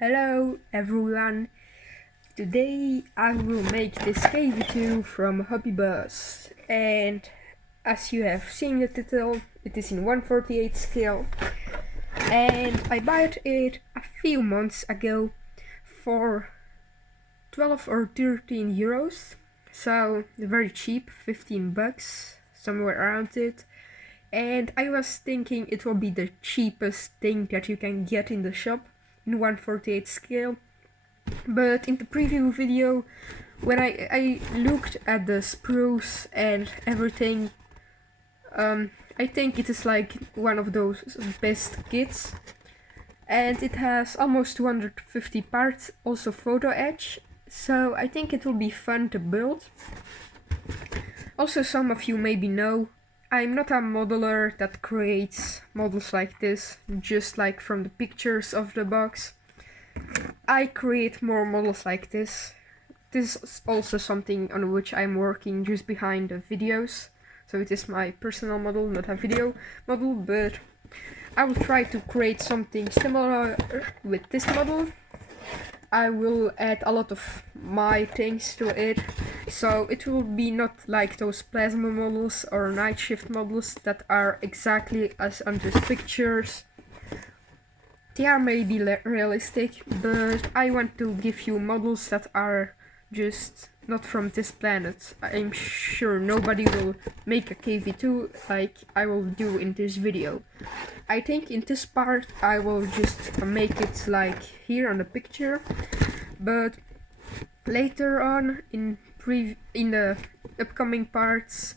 Hello everyone, today I will make this kv2 from Hobby Buzz, and as you have seen the title, it is in 1/48 scale, and I bought it a few months ago for 12 or 13 euros, so very cheap, 15 bucks, somewhere around it. And I was thinking it will be the cheapest thing that you can get in the shop in 1/48 scale. But in the preview video, when I looked at the sprues and everything, I think it is like one of those best kits. And it has almost 250 parts, also photo etch, so I think it will be fun to build. Also, some of you maybe know, I'm not a modeler that creates models like this, just like from the pictures of the box. I create more models like this. This is also something on which I'm working just behind the videos. So it is my personal model, not a video model, but I will try to create something similar with this model. I will add a lot of my things to it, so it will be not like those plasma models or night shift models that are exactly as on these pictures. They are maybe realistic, but I want to give you models that are just not from this planet. I'm sure nobody will make a kv2 like I will do in this video. I think in this part I will just make it like here on the picture, but later on in the upcoming parts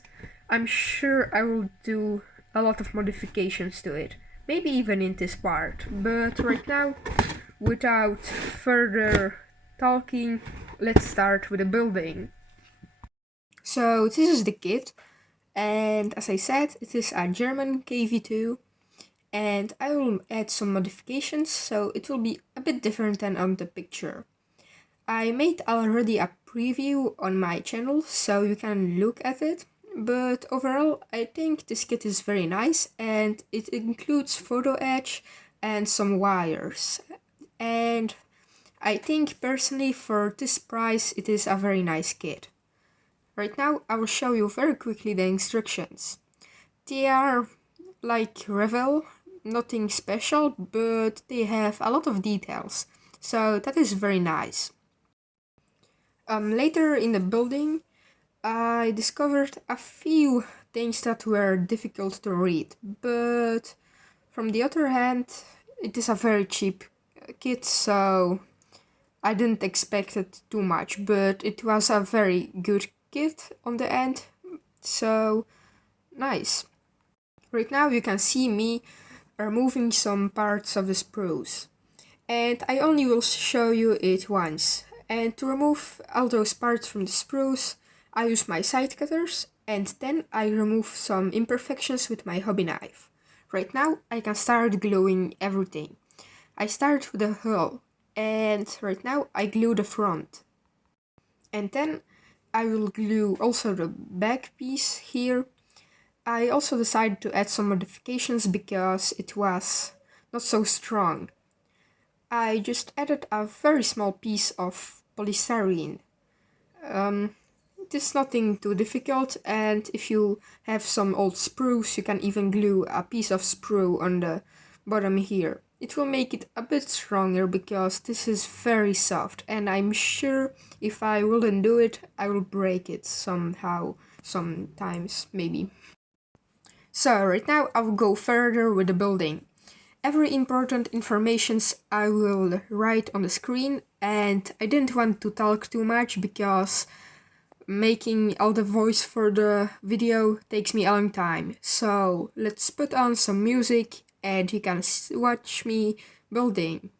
I'm sure I will do a lot of modifications to it. Maybe even in this part, but right now, without further talking, let's start with the building. So this is the kit, and as I said, it is a German kv2, and I will add some modifications, so it will be a bit different than on the picture. I made already a preview on my channel, so you can look at it. But overall, I think this kit is very nice, and it includes photo etch and some wires. And I think personally for this price it is a very nice kit. Right now I will show you very quickly the instructions. They are like Revel, nothing special, but they have a lot of details, so that is very nice. Later in the building, I discovered a few things that were difficult to read, but from the other hand, it is a very cheap kit, so I didn't expect it too much, but it was a very good kit on the end, so nice. Right now you can see me removing some parts of the sprues, and I only will show you it once. And to remove all those parts from the sprues, I use my side cutters, and then I remove some imperfections with my hobby knife. Right now I can start gluing everything. I start with the hull, and right now I glue the front. And then I will glue also the back piece here. I also decided to add some modifications because it was not so strong. I just added a very small piece of polystyrene. It is nothing too difficult, and if you have some old sprues, you can even glue a piece of sprue on the bottom here. It will make it a bit stronger because this is very soft, and I'm sure if I wouldn't do it, I will break it somehow, sometimes, maybe. So right now I will go further with the building. Every important informations I will write on the screen, and I didn't want to talk too much because making all the voice for the video takes me a long time. So let's put on some music and you can watch me building.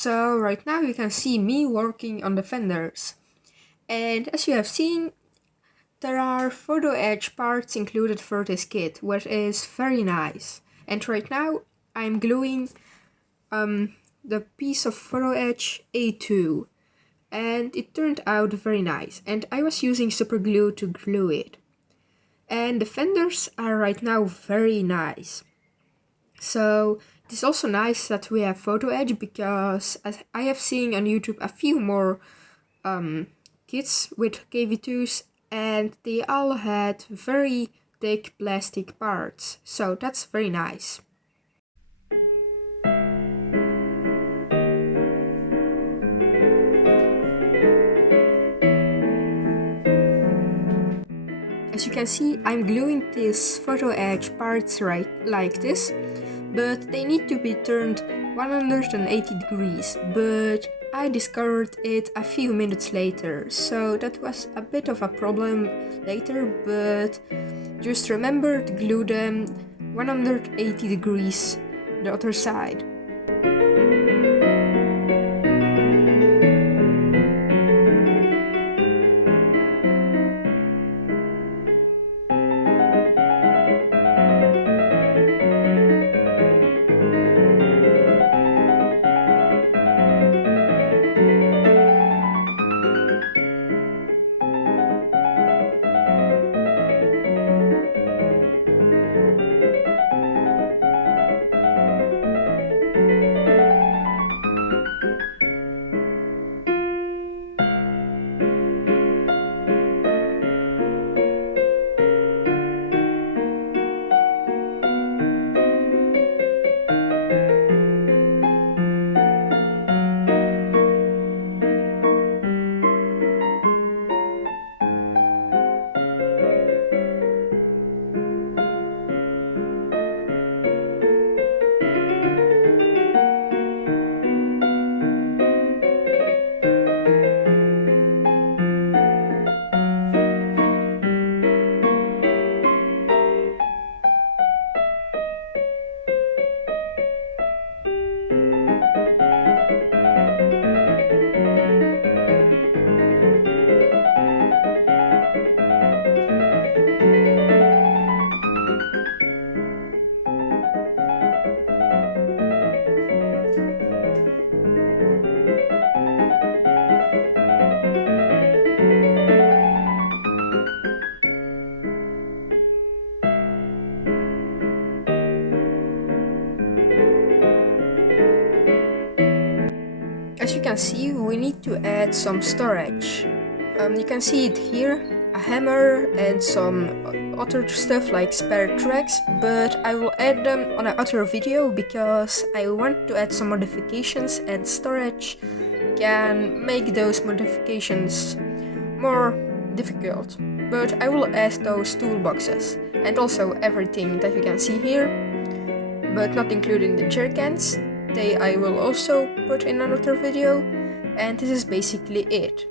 So right now you can see me working on the fenders. And as you have seen, there are photo edge parts included for this kit, which is very nice. And right now I'm gluing the piece of photo edge A2. And it turned out very nice. And I was using super glue to glue it. And the fenders are right now very nice. So it is also nice that we have photo edge, because as I have seen on YouTube a few more kits with kv2s, and they all had very thick plastic parts, so that's very nice. As you can see, I'm gluing these photo edge parts right like this, but they need to be turned 180 degrees, but I discovered it a few minutes later, so that was a bit of a problem later, but just remember to glue them 180 degrees the other side. As you can see, we need to add some storage. You can see it here, a hammer and some other stuff like spare tracks, but I will add them on another video because I want to add some modifications, and storage can make those modifications more difficult. But I will add those toolboxes and also everything that you can see here, but not including the jerrycans. They I will also put in another video, and this is basically it.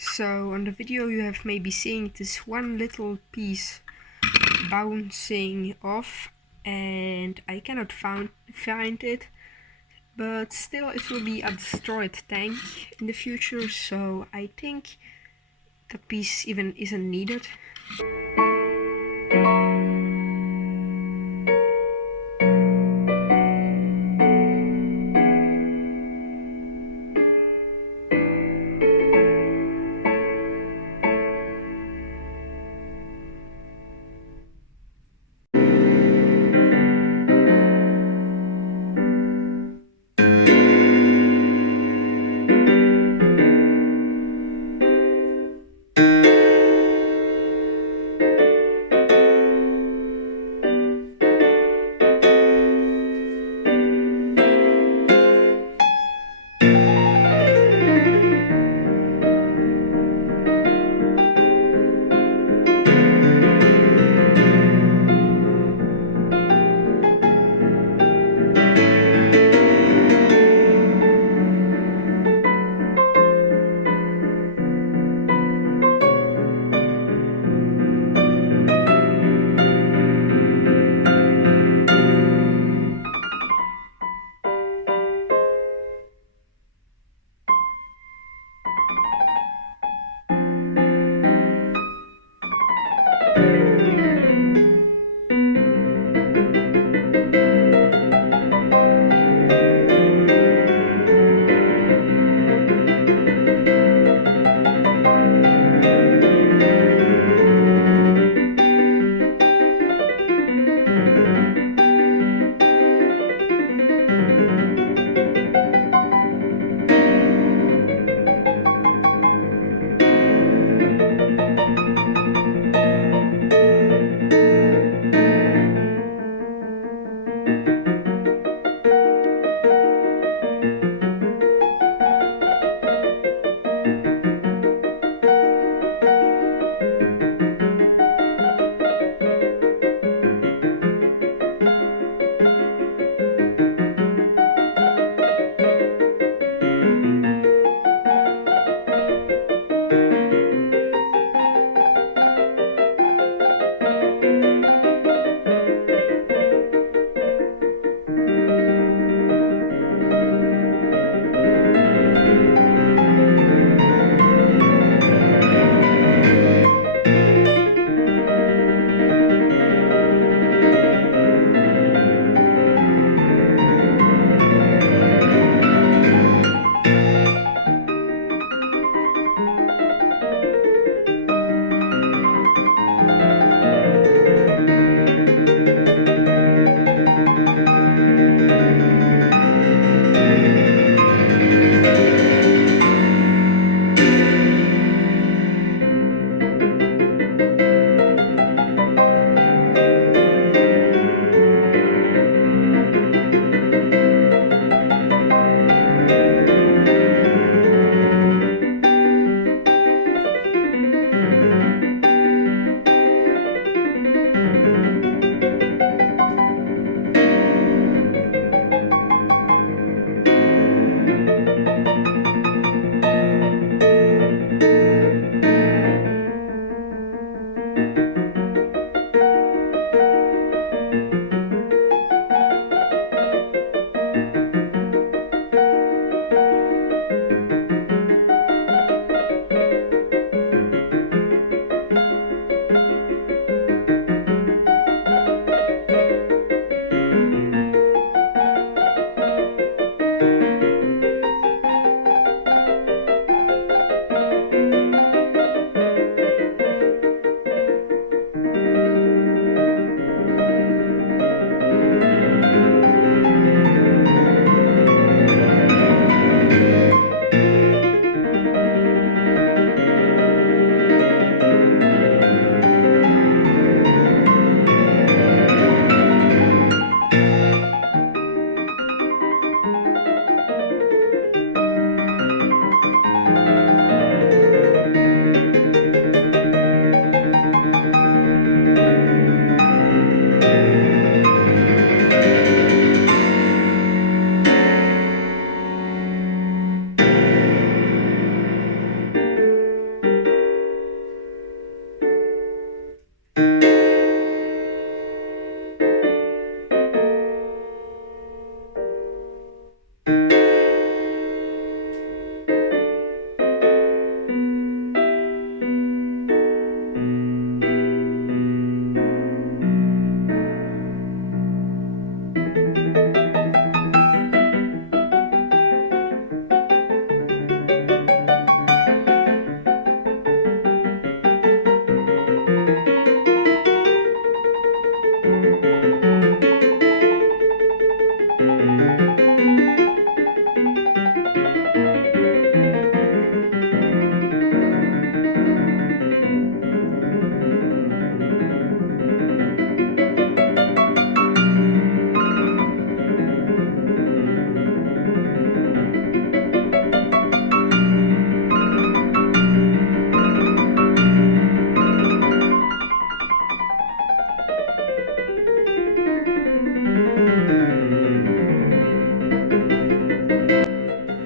So on the video you have maybe seen this one little piece bouncing off, and I cannot find it, but still it will be a destroyed tank in the future, so I think that piece even isn't needed.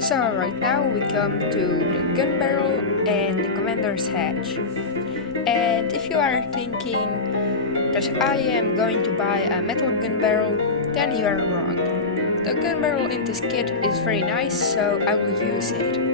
So right now we come to the gun barrel and the commander's hatch. And if you are thinking that I am going to buy a metal gun barrel, then you are wrong. The gun barrel in this kit is very nice, so I will use it.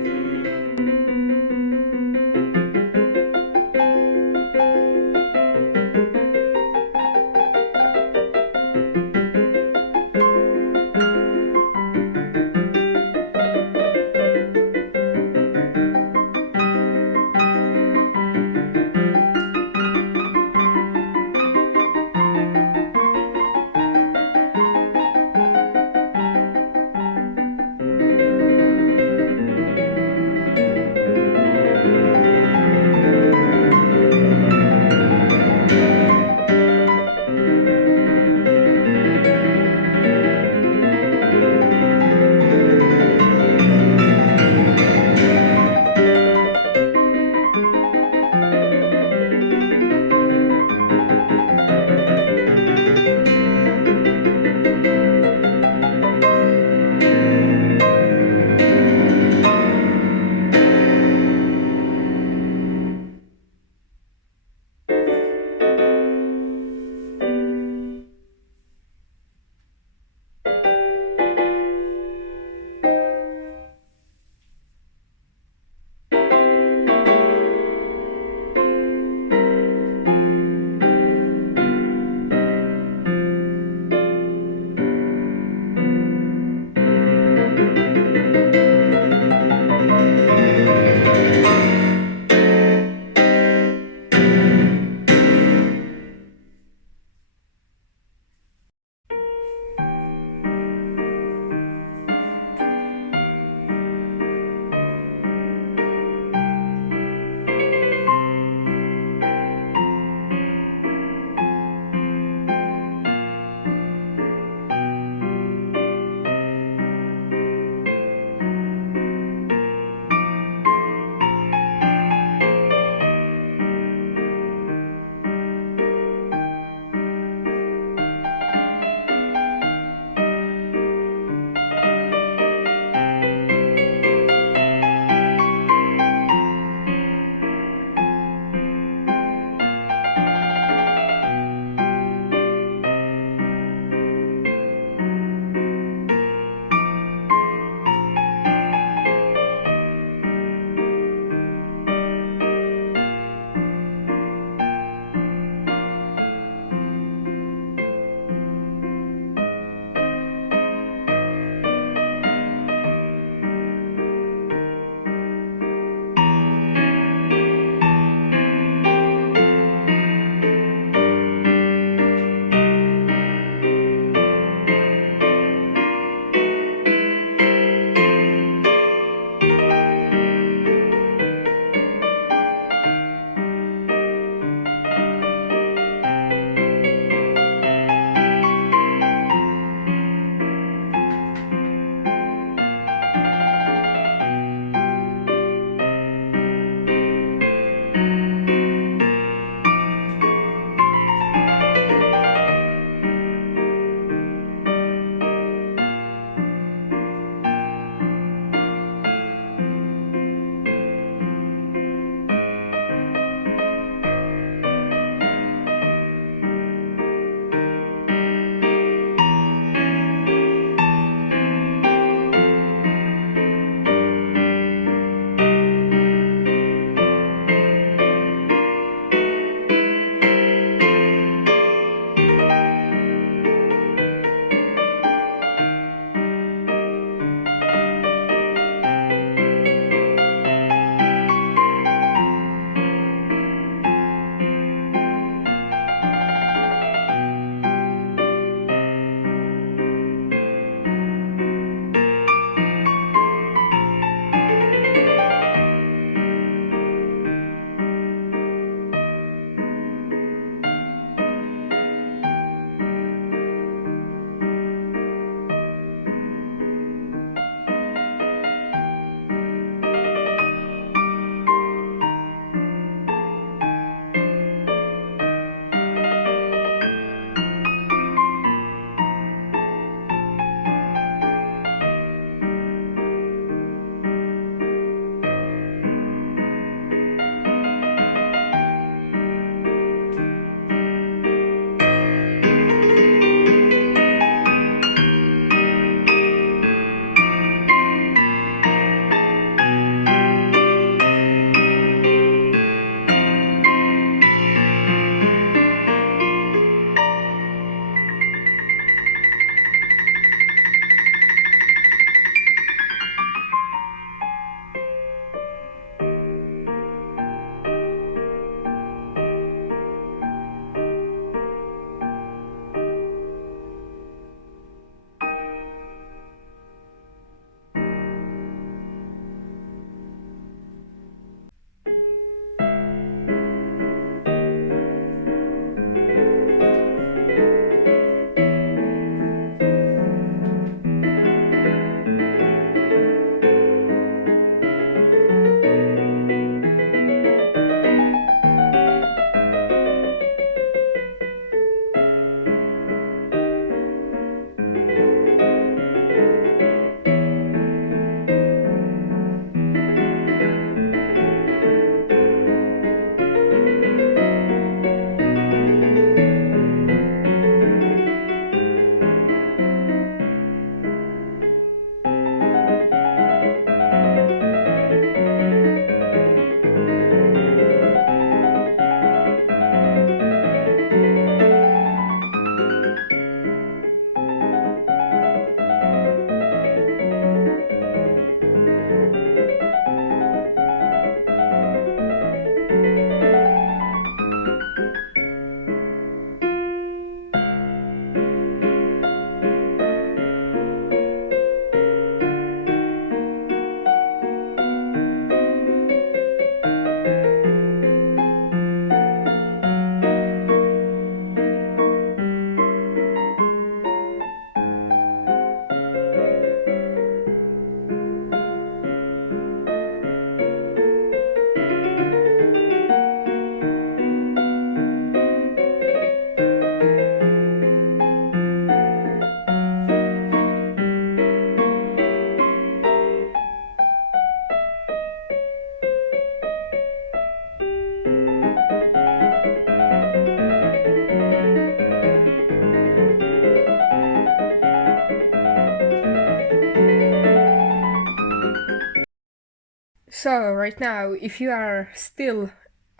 So right now, if you are still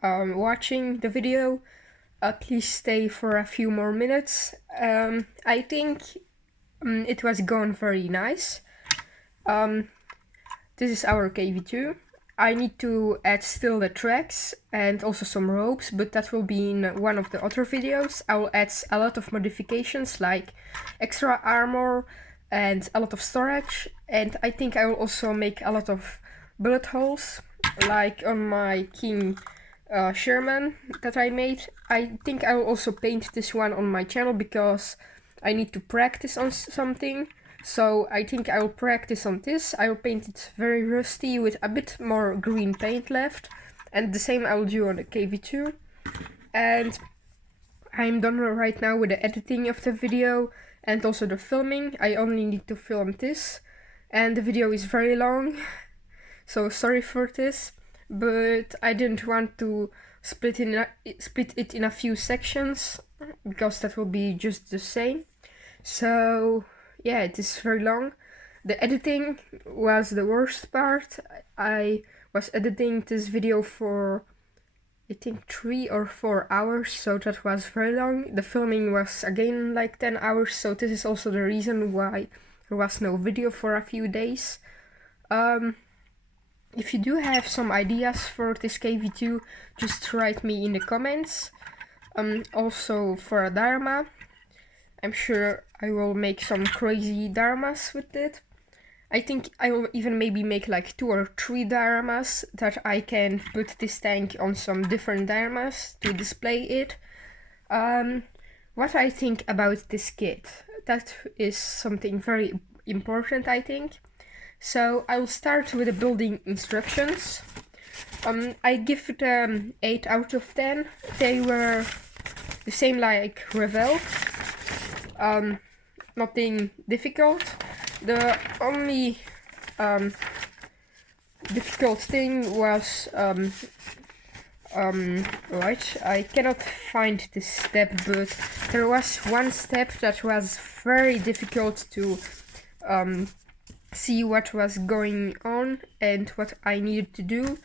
watching the video, please stay for a few more minutes. I think it was gone very nice. This is our kv2. I need to add still the tracks and also some ropes, but that will be in one of the other videos. I will add a lot of modifications like extra armor and a lot of storage, and I think I will also make a lot of bullet holes like on my King Sherman that I made. I think I will also paint this one on my channel because I need to practice on something. So I think I will practice on this. I will paint it very rusty with a bit more green paint left. And the same I will do on the kv2. And I'm done right now with the editing of the video and also the filming. I only need to film this. And the video is very long. So sorry for this. But I didn't want to split it in a few sections, because that will be just the same. So yeah, it is very long. The editing was the worst part. I was editing this video for I think 3 or 4 hours, so that was very long. The filming was again like 10 hours, so this is also the reason why there was no video for a few days. If you do have some ideas for this kv2, just write me in the comments. Also for a dharma, I'm sure I will make some crazy dharmas with it. I think I will even maybe make like 2 or 3 dharmas that I can put this tank on some different dharmas to display it. What I think about this kit, that is something very important, I think. So I will start with the building instructions. I give them 8 out of 10. They were the same like Revel. Nothing difficult. The only difficult thing was right, I cannot find this step, but there was one step that was very difficult to see what was going on and what I needed to do.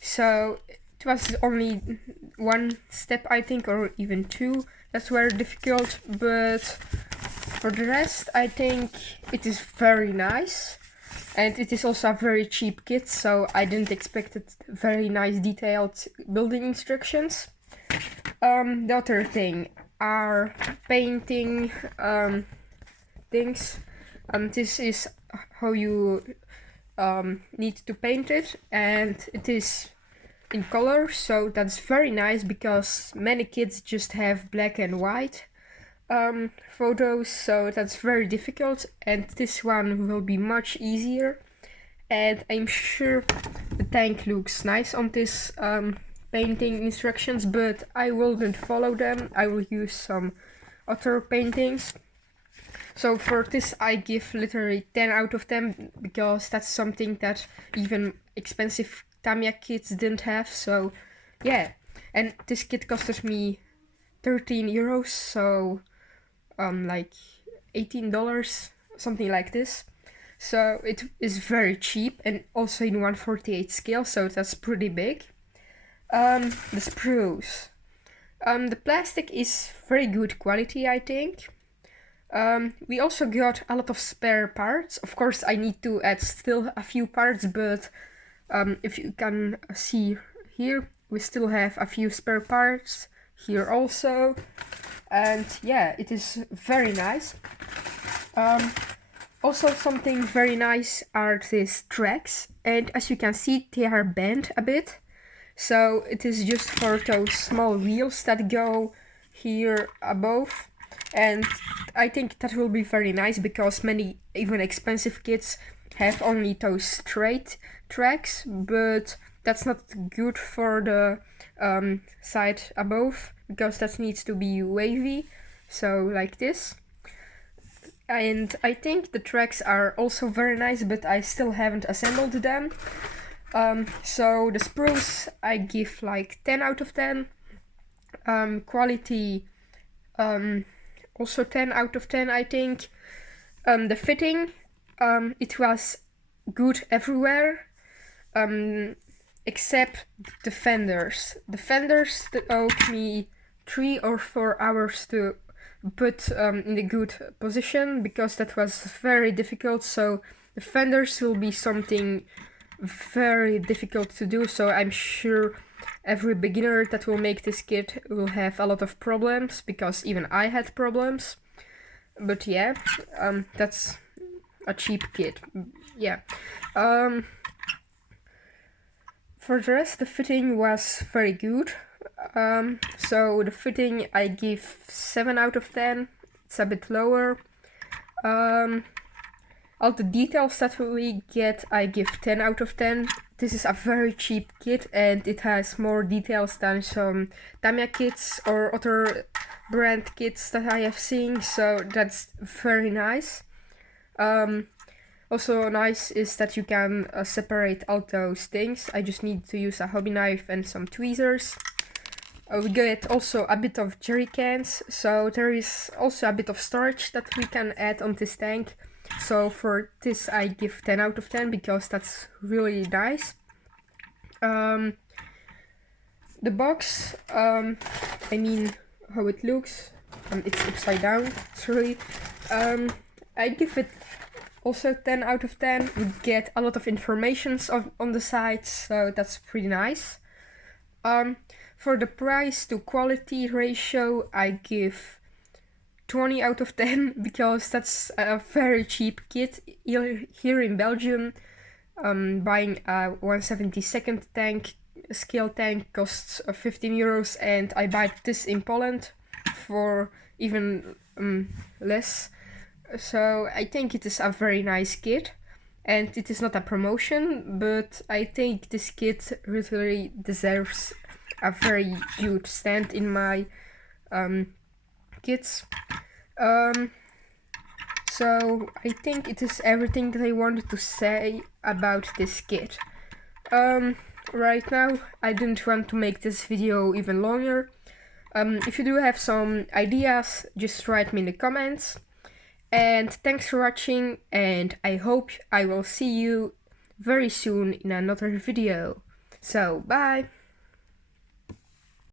So it was only one step, I think, or even 2 that were difficult, but for the rest I think it is very nice. And it is also a very cheap kit, so I didn't expect it very nice detailed building instructions. The other thing are painting things. This is how you need to paint it, and it is in color, so that's very nice because many kids just have black and white photos, so that's very difficult, and this one will be much easier. And I'm sure the tank looks nice on this painting instructions, but I wouldn't follow them. I will use some other paintings. So for this I give literally 10 out of 10, because that's something that even expensive Tamiya kits didn't have. So yeah, and this kit costed me 13 euros, so like $18, something like this. So it is very cheap, and also in 1/48 scale, so that's pretty big. The sprues. The plastic is very good quality, I think. We also got a lot of spare parts. Of course, I need to add still a few parts, but if you can see here, we still have a few spare parts here also. And yeah, it is very nice. Also something very nice are these tracks, and as you can see, they are bent a bit. So it is just for those small wheels that go here above. And I think that will be very nice, because many even expensive kits have only those straight tracks, but that's not good for the side above, because that needs to be wavy, so like this. And I think the tracks are also very nice, but I still haven't assembled them. So the sprues I give like 10 out of 10. Quality also 10 out of 10, I think. The fitting, it was good everywhere. except the fenders. The fenders took me 3 or 4 hours to put in a good position because that was very difficult. So the fenders will be something very difficult to do. So I'm sure every beginner that will make this kit will have a lot of problems because even I had problems. But yeah, that's a cheap kit. Yeah. For the rest, the fitting was very good. So the fitting I give 7 out of 10. It's a bit lower. All the details that we get I give 10 out of 10. This is a very cheap kit and it has more details than some Tamiya kits or other brand kits that I have seen, so that's very nice. Also nice is that you can separate all those things. I just need to use a hobby knife and some tweezers. We get also a bit of jerry cans, so there is also a bit of storage that we can add on this tank. So for this I give 10 out of 10 because that's really nice. The box, I mean how it looks, it's upside down, sorry. I give it also 10 out of 10. We get a lot of information on the side, so that's pretty nice. For the price to quality ratio, I give 20 out of 10 because that's a very cheap kit. Here in Belgium, buying a 1/72 tank, scale tank costs 15 euros, and I buy this in Poland for even less. So I think it is a very nice kit, and it is not a promotion, but I think this kit really deserves a very good stand in my kits. So I think it is everything that I wanted to say about this kit. Right now I didn't want to make this video even longer. If you do have some ideas, just write me in the comments. And thanks for watching, and I hope I will see you very soon in another video. So, bye!